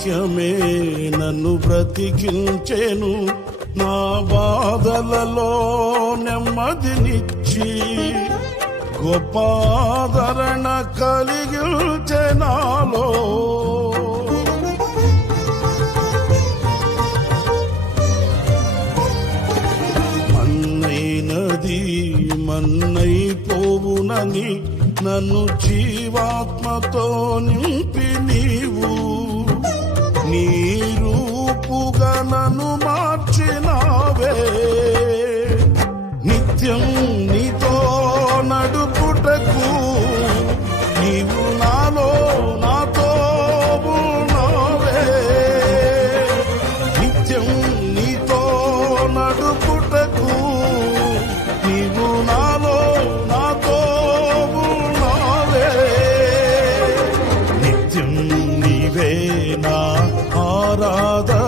వాక్యమే నన్ను బ్రతికించెను, నా బాధలలో నెమ్మదినిచ్చి గొప్ప ఆదరణ కలిగించె నాలో. మన్నైనది మన్నైపోవునని నన్ను జీవాత్మతో నింపి నీవు నీ రూపుగా నన్ను మార్చినావే. నిత్యం నీతో నడుపుటకు నీవు నాలో నాతో ఉన్నావే. నిత్యం నీతో నడుపుటకు నీవు నాలో నాతో ఉన్నావే. నిత్యం నీవే నా ఆరాధన,